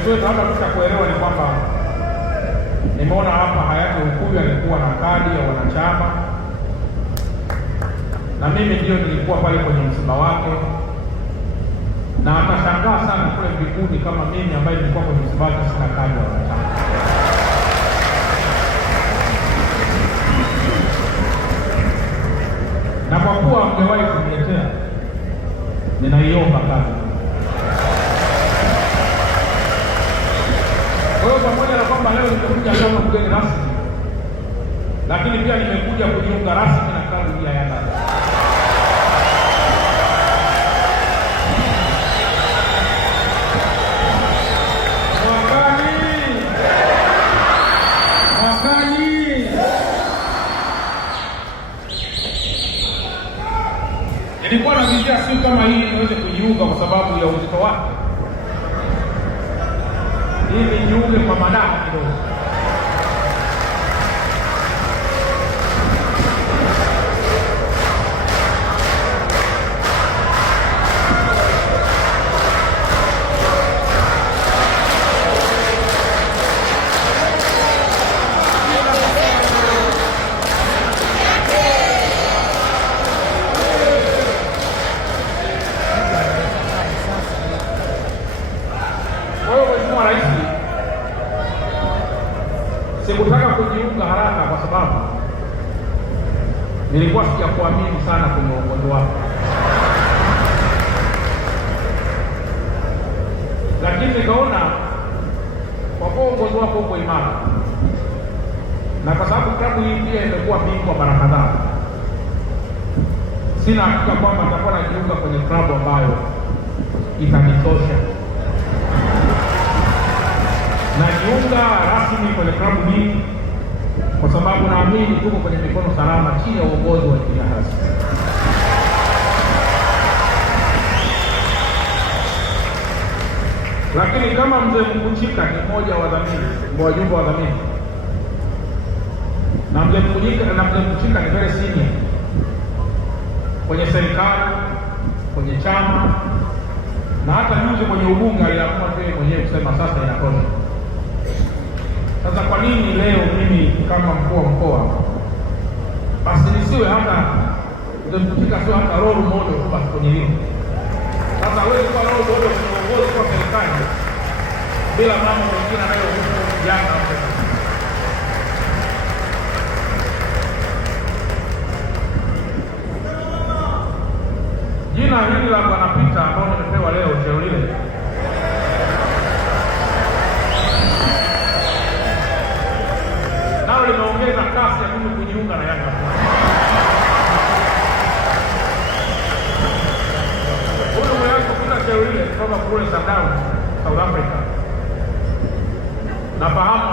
rais wetu hata kisha kuelewa ni kwamba nimeona hapa hayati Ukuyu alikuwa na kadi ya wanachama, na mimi ndio nilikuwa pale kwenye msiba wake, na atashangaa sana kule mbinguni kama mimi ambaye nilikuwa kwenye msiba wake sina kadi ya wanachama. Na kwa kuwa hamjawahi kuniletea, ninaiomba kadi. Kwa hiyo pamoja na kwamba leo nimekuja kama mgeni rasmi, lakini pia nimekuja kujiunga rasmi na klabu ya Yanga. Nilikuwa na vijia siku kama hii niweze kujiunga kwa sababu ya uzito wake, ili nijiunge kwa madaha kidogo. Sikutaka kujiunga haraka kwa sababu nilikuwa sijakuamini sana kwenye uongozi wako, lakini nikaona kwa kuwa uongozi wako uko imara, na kwa sababu klabu hii pia imekuwa bingwa mara kadhaa, sina hakika kwamba nitakuwa najiunga kwenye klabu ambayo itanitosha. Najiunga rasmi kwenye klabu hii kwa sababu naamini tuko kwenye mikono salama chini ya uongozi wa Injinia Hersi. Lakini kama mzee Mkuchika ni mmoja wa wadhamini, wajumbe wa wadhamini, na mzee Mkuchika ni very senior kwenye serikali, kwenye chama, na hata juzi kwenye ubunge aliamua yeye mwenyewe kusema sasa inatosha. Sasa kwa nini leo mimi kama mkuu wa mkoa basi nisiwe hata ndio sio hata role model tu basi kwenye hilo? Sasa wewe kwa role model kwenye uongozi kwa serikali bila mambo mengine anayohusu vijana hapo. Jina hili la Bwana Peter ambao nimepewa leo cheo lile, nalo limeongeza kasi ya mimi kujiunga na Yanga. Huyu mwanangu kuna cheo lile kutoka kule South Africa, nafahamu